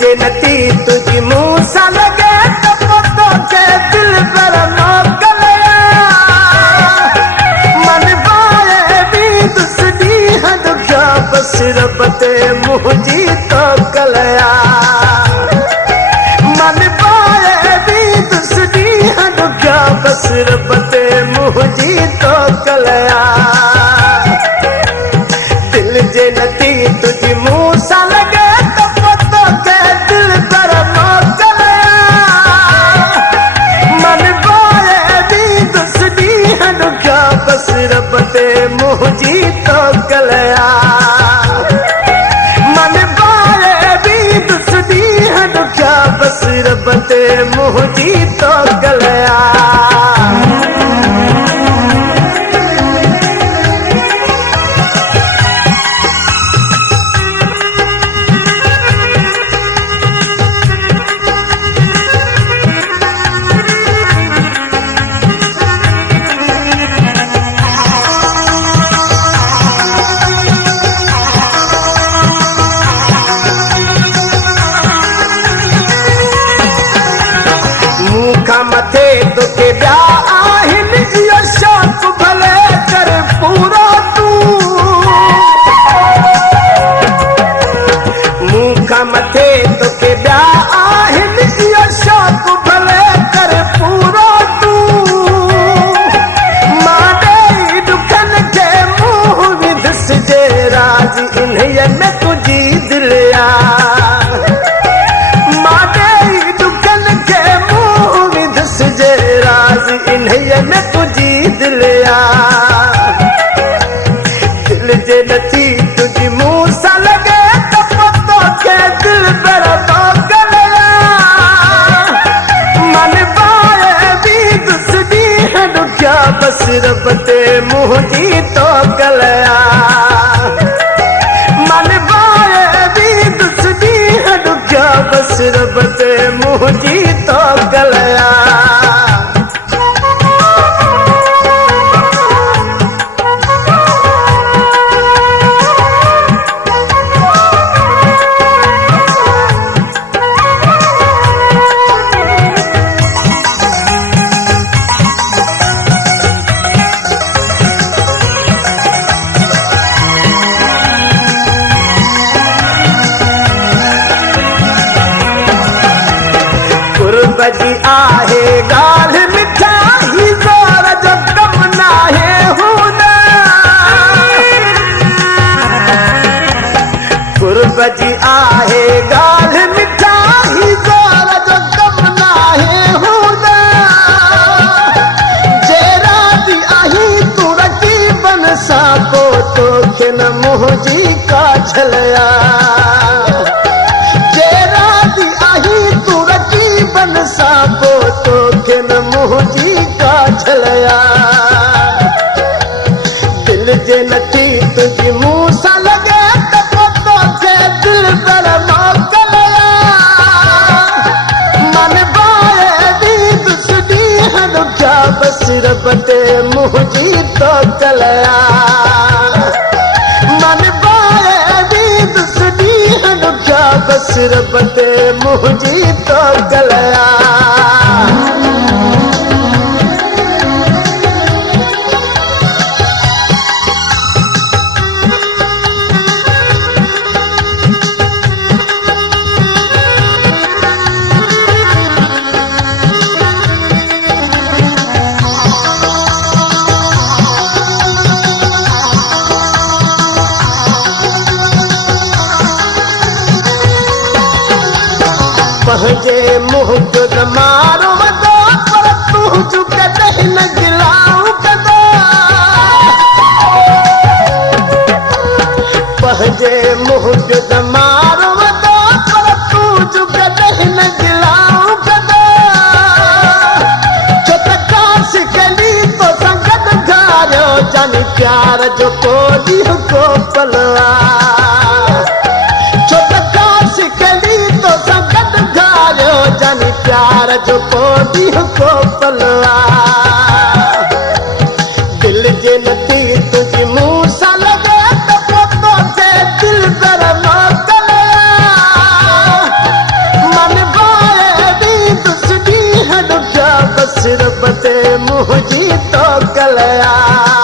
जे नती तुझी मुंह सा लगे तो पतो के दिल पर मोकलिया मन बाए भी दुसदी हद क्या बस रब ते मुझी तो कलया मन बाए भी दुसदी हद क्या बस रब ते मुझी तो कलया दिल जे नती तुझी मुंह सा लगे तो पतो के दिल पर मोकलिया मन बाए भी दुसदी हद क्या बस रब ते मुझी तो कलया मन बाए भी दुसदी हद क्या बस रब ते मुझी तो कलया मथे तो के ब्या आहिन इहो शौक़ भले कर पूरो तू मूंखा मथे तो के ब्या आहिन इहो शौक़ भले कर पूरो तू मां ॾेई दुखन खे मुंहुं विधसि राज इन्हीअ में तुंहिंजी दिलि आहे मां ॾेई दुखन खे राज इन्हीअ में तुझी दिल दिल जे नथी तुझी मुंह सा लगे तो पतो के दिल पर मोकलिया मन बाए भी दुसदी हद क्या बस रब ते मुझी तो कलया मन बाए भी दुसदी हद क्या बस रब ते मुझी तो कलया बजी आहे गाल मिठाई ज़ोर जो कम नाहे हूंदा गुरबजी आहे गाल मिठाई ज़ोर जो कम नाहे हूंदा जे राती आही तू रकीबन सां को तोखे न मुंहिंजी का झलया साको तोखे न मुंहिंजी का झलया दिल जे नथी तुझी मुंह सा लगे तो पतो के दिल पर मोकलिया मन बाए भी दुसदी हद क्या बस रब ते मुझी तो कलया मन बाए भी दुसदी हद क्या बस रब ते मुझी तो कलया पंहिंजे मुंह जो न मारो वदो पर तूं जो कॾहिं न गिलाऊं कदो पंहिंजे मुंह जो न मारो वदो पर तूं जो कॾहिं न गिलाऊं कदो छो त काश कली तो सां गॾु धारियो जानी प्यार जो को ॾींहुं को पल छो त काश कली तो सां गॾु जानी प्यार जो को ॾींहुं को पल दिल जे नथी तुझी मुंह सा लगे तो पतो के दिल पर मोकलिया मुझी तो कलया